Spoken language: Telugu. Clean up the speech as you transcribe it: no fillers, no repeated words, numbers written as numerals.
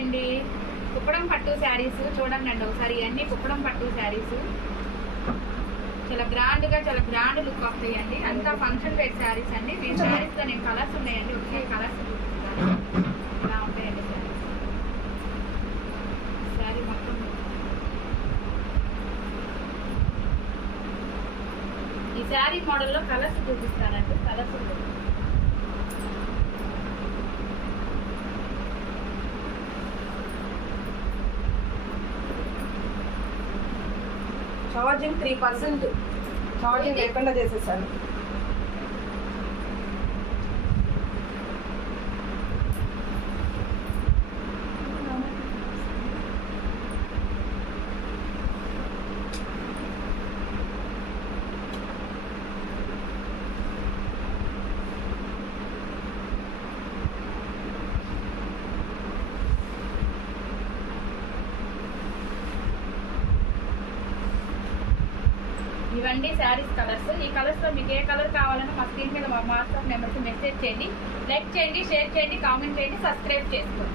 అండి, కుప్పడం పట్టు శారీస్ చూడండి ఒకసారి. ఇవన్నీ కుప్పడం పట్టు శారీస్ చాలా గ్రాండ్ లుక్ వస్తాయండి. అంతా ఫంక్షన్ వేర్ శారీస్ అండి. మీ శారీస్ లో నేను కలర్స్ ఉన్నాయండి, ఒకసారి కలర్స్ చూపిస్తాను. ఇలా ఉంటాయండి శారీస్. శారీ మొత్తం ఈ శారీ మోడల్లో కలర్స్ చూపిస్తానండి. కలర్స్ ఛార్జింగ్ 3% ఛార్జింగ్ లేకుండా చేసేసాను. ఇవన్నీ శారీస్ కలర్స్. ఈ కలర్స్ లో మీకు ఏ కలర్ కావాలన్నా మా స్క్రీన్ మీద మా వాట్సాప్ నెంబర్కి మెసేజ్ చేయండి. లైక్ చేయండి, షేర్ చేయండి, కామెంట్ చేయండి, సబ్స్క్రైబ్ చేసుకోండి.